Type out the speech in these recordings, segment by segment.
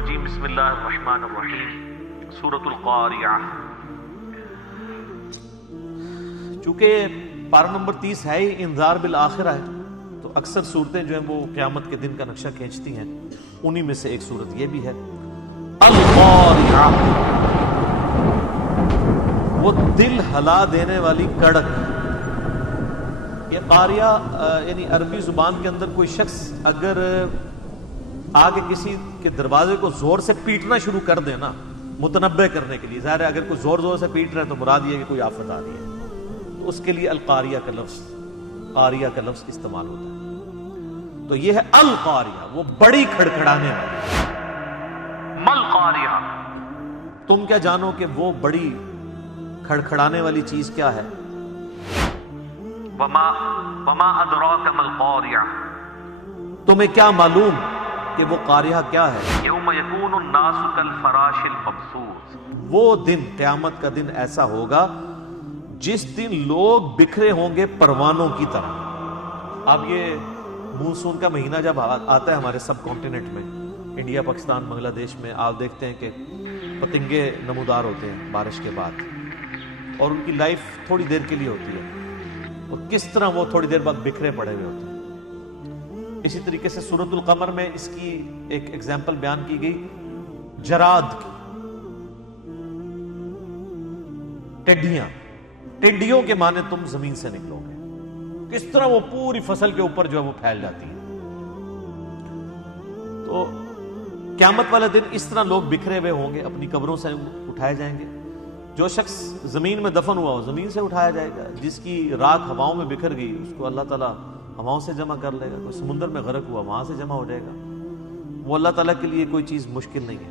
الرجیم بسم اللہ الرحمن الرحیم سورۃ القاریہ۔ چونکہ پارہ نمبر 30 ہے ہی انذار بالآخرہ ہے، تو اکثر صورتیں جو ہیں وہ قیامت کے دن کا نقشہ کھینچتی ہیں، انہی میں سے ایک صورت یہ بھی ہے القاریہ، وہ دل ہلا دینے والی کڑک۔ یہ قاریہ یعنی عربی زبان کے اندر کوئی شخص اگر آگے کسی کے دروازے کو زور سے پیٹنا شروع کر دے نا، متنبہ کرنے کے لیے، ظاہر ہے اگر کوئی زور سے پیٹ رہا ہے تو مراد یہ ہے کہ کوئی آفت آ رہی ہے، تو اس کے لیے القاریہ کا لفظ استعمال ہوتا ہے۔ تو یہ ہے القاریہ، وہ بڑی کھڑکھڑانے والی۔ مل قاریہ، تم کیا جانو کہ وہ بڑی کھڑکھڑانے والی چیز کیا ہے؟ وما ادراک ما القاریہ، تمہیں کیا معلوم کہ وہ قاریہ کیا ہے؟ یوم یکون الناس کالفراش المبثوث، وہ دن، قیامت کا دن ایسا ہوگا جس دن لوگ بکھرے ہوں گے پروانوں کی طرح۔ اب یہ مونسون کا مہینہ جب آتا ہے ہمارے سب کانٹیننٹ میں، انڈیا، پاکستان، بنگلہ دیش میں، آپ دیکھتے ہیں کہ پتنگے نمودار ہوتے ہیں بارش کے بعد، اور ان کی لائف تھوڑی دیر کے لیے ہوتی ہے، اور کس طرح وہ تھوڑی دیر بعد بکھرے پڑے ہوئے ہوتے ہیں۔ اسی طریقے سے سورۃ القمر میں اس کی ایک ایگزامپل بیان کی گئی جراد کی، ٹڈیوں کے معنی تم زمین سے نکلو گے، کس طرح وہ پوری فصل کے اوپر جو ہے وہ پھیل جاتی ہے۔ تو قیامت والے دن اس طرح لوگ بکھرے ہوئے ہوں گے، اپنی قبروں سے اٹھائے جائیں گے۔ جو شخص زمین میں دفن ہوا ہو زمین سے اٹھایا جائے گا، جس کی راکھ ہواؤں میں بکھر گئی اس کو اللہ تعالیٰ ہواؤں سے جمع کر لے گا، کوئی سمندر میں غرق ہوا وہاں سے جمع ہو جائے گا۔ وہ اللہ تعالیٰ کے لیے کوئی چیز مشکل نہیں ہے۔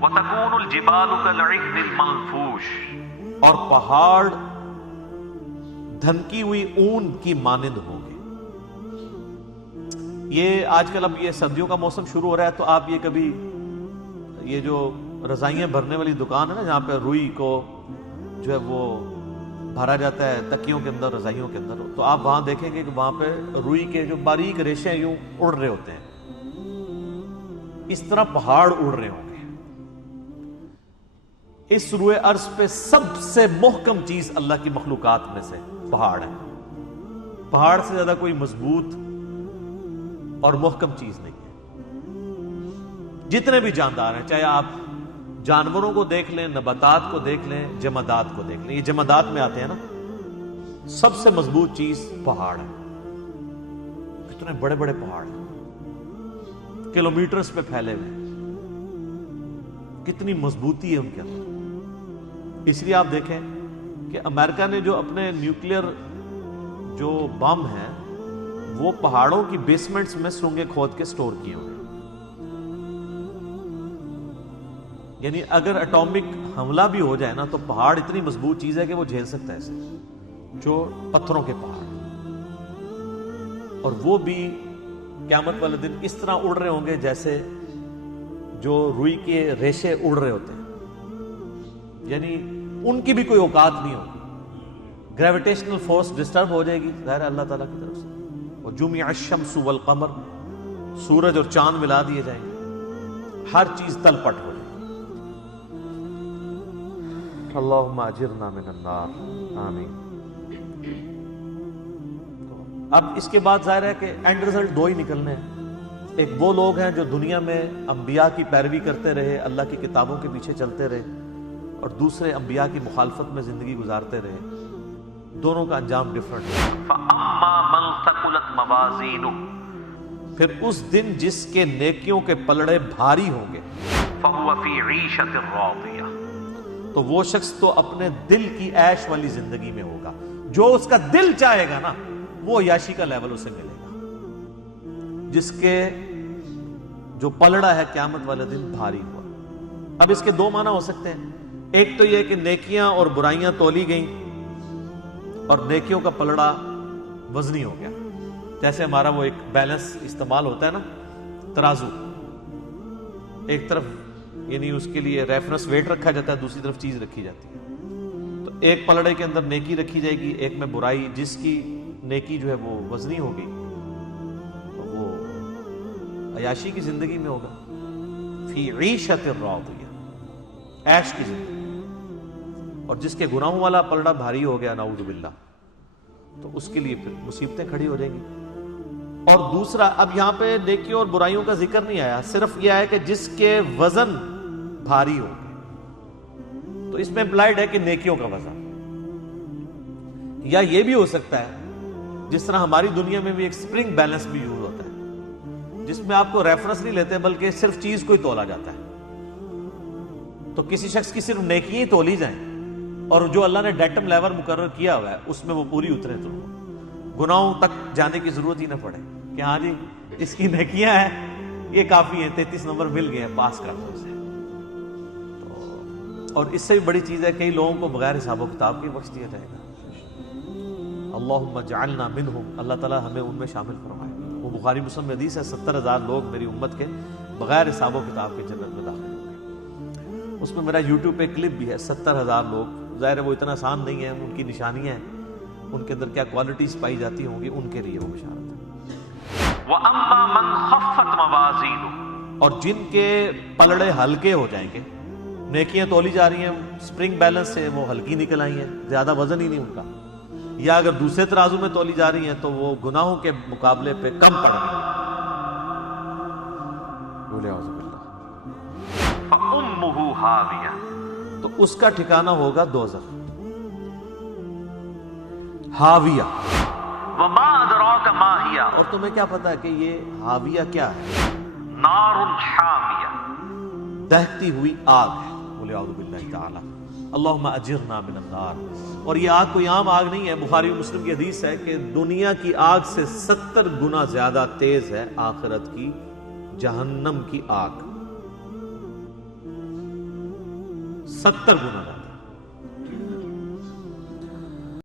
وتكون الجبال كالعهن المنفوش، اور پہاڑ دھنکی ہوئی اون کی مانند ہوں گے۔ یہ آج کل اب یہ سردیوں کا موسم شروع ہو رہا ہے، تو آپ یہ کبھی یہ جو رضائیاں بھرنے والی دکان ہے نا، جہاں پہ روئی کو جو ہے وہ بھرا جاتا ہے تکیوں کے اندر، رضائیوں کے اندر، تو آپ وہاں دیکھیں گے کہ وہاں پہ روئی کے جو باریک ریشے یوں اڑ رہے ہوتے ہیں، اس طرح پہاڑ اڑ رہے ہوں گے۔ اس روئے ارض پہ سب سے محکم چیز اللہ کی مخلوقات میں سے پہاڑ ہے۔ پہاڑ سے زیادہ کوئی مضبوط اور محکم چیز نہیں ہے۔ جتنے بھی جاندار ہیں، چاہے آپ جانوروں کو دیکھ لیں، نباتات کو دیکھ لیں، جمادات کو دیکھ لیں، یہ جمادات میں آتے ہیں نا، سب سے مضبوط چیز پہاڑ ہے۔ کتنے بڑے بڑے پہاڑ ہیں، کلومیٹرز پہ پھیلے ہوئے، کتنی مضبوطی ہے ان کے اندر۔ اس لیے آپ دیکھیں کہ امریکہ نے جو اپنے نیوکلیئر جو بم ہیں وہ پہاڑوں کی بیسمنٹس میں سرنگیں کھود کے سٹور کیے ہوئے ہیں۔ یعنی اگر اٹامک حملہ بھی ہو جائے نا تو پہاڑ اتنی مضبوط چیز ہے کہ وہ جھیل سکتا ہے اسے، جو پتھروں کے پہاڑ، اور وہ بھی قیامت والے دن اس طرح اڑ رہے ہوں گے جیسے جو روئی کے ریشے اڑ رہے ہوتے ہیں، یعنی ان کی بھی کوئی اوقات نہیں ہوگی، گریویٹیشنل فورس ڈسٹرب ہو جائے گی ظاہر اللہ تعالیٰ کی طرف سے، اور جمع الشمس والقمر، سورج اور چاند ملا دیے جائیں گے، ہر چیز تل پٹ ہو جائے گی۔ اللہم اجرنا من النار، آمین۔ اب اس کے بعد ظاہر ہے کہ اینڈ رزلٹ دو ہی نکلنے ہیں۔ ایک وہ لوگ ہیں جو دنیا میں انبیاء کی پیروی کرتے رہے، اللہ کی کتابوں کے پیچھے چلتے رہے، اور دوسرے انبیاء کی مخالفت میں زندگی گزارتے رہے۔ دونوں کا انجام ڈفرنٹ ہے۔ فاما من ثقلت موازینہ، پھر اس دن جس کے نیکیوں کے پلڑے بھاری ہوں گے، فہو فی عیشۃ راضیہ، تو وہ شخص تو اپنے دل کی عیش والی زندگی میں ہوگا، جو اس کا دل چاہے گا نا وہ عیاشی کا لیول اسے ملے گا، جس کے جو پلڑا ہے قیامت والے دن بھاری ہوا۔ اب اس کے دو معنی ہو سکتے ہیں، ایک تو یہ کہ نیکیاں اور برائیاں تولی گئیں اور نیکیوں کا پلڑا وزنی ہو گیا، جیسے ہمارا وہ ایک بیلنس استعمال ہوتا ہے نا، ترازو، ایک طرف یعنی اس کے لیے ریفرنس ویٹ رکھا جاتا ہے، دوسری طرف چیز رکھی جاتی ہے، تو ایک پلڑے کے اندر نیکی رکھی جائے گی، ایک میں برائی، جس کی نیکی جو ہے وہ وزنی ہوگی وہ عیاشی کی زندگی میں ہوگا، فی عیشت راضیہ، عیش کی زندگی. اور جس کے گناہوں والا پلڑا بھاری ہو گیا نعوذ باللہ، تو اس کے لیے پھر مصیبتیں کھڑی ہو جائیں گی. اور دوسرا، اب یہاں پہ نیکیوں اور برائیوں کا ذکر نہیں آیا، صرف یہ ہے کہ جس کے وزن بھاری ہو گئے، تو اس میں امپلائڈ ہے کہ نیکیوں کا وزن. یا یہ بھی ہو سکتا ہے جس طرح ہماری دنیا میں بھی ایک سپرنگ بیلنس بھی یوز ہوتا ہے، جس میں آپ کو ریفرنس نہیں لیتے بلکہ صرف چیز کو ہی تولا جاتا ہے. تو کسی شخص کی صرف نیکیاں ہی تولی جائیں اور جو اللہ نے ڈیٹم لیول مقرر کیا ہوا ہے اس میں وہ پوری اترے، تو گناہوں تک جانے کی ضرورت ہی نہ پڑے کہ ہاں جی اس کی نیکیاں ہیں یہ کافی ہیں، 33 نمبر مل گئے ہیں، پاس کر دو اسے. اور اس سے بھی بڑی چیز ہے، کئی لوگوں کو بغیر حساب و کتاب کے بخش دیا جائے گا. اللہم اجعلنا منہم، اللہ تعالیٰ ہمیں ان میں شامل فرمائے. وہ بخاری مسلم میں حدیث ہے، 70,000 لوگ میری امت کے بغیر حساب و کتاب کے جنت میں داخل ہوں گے. اس میں میرا یوٹیوب پہ کلپ بھی ہے، 70,000 لوگ. ظاہر ہے وہ اتنا آسان نہیں ہے، ان کی نشانیاں ہیں، ان کے اندر کیا کوالٹیز پائی جاتی ہوں گی، ان کے لیے وہ بشارت ہے. وَأَمَّا مَنْ خَفَّتْ مَوَازِينُهُ، اور جن کے پلڑے ہلکے ہو جائیں گے، نیکیاں تولی جا رہی ہیں سپرنگ بیلنس سے، وہ ہلکی نکل آئی ہیں، زیادہ وزن ہی نہیں ان کا، یا اگر دوسرے ترازو میں تولی جا رہی ہیں تو وہ گناہوں کے مقابلے پہ کم پڑ گئی. فَأُمُّهُ هَاوِيَةٌ، تو اس کا ٹھکانہ ہوگا دوزخ. ہاویہ. وَمَا أَدْرَاكَ مَا هِيَ، اور تمہیں کیا پتا ہے کہ یہ ہاویہ کیا ہے؟ نَارٌ حَامِيَةٌ، دہتی ہوئی آگ ہے. بولے اعوذ باللہ تعالی، اللہم اجرنا من النار. اور یہ آگ کوئی عام آگ نہیں ہے، بخاری و مسلم کی حدیث ہے کہ دنیا کی آگ سے 70 گنا زیادہ تیز ہے آخرت کی جہنم کی آگ. 70 گنا زیادہ.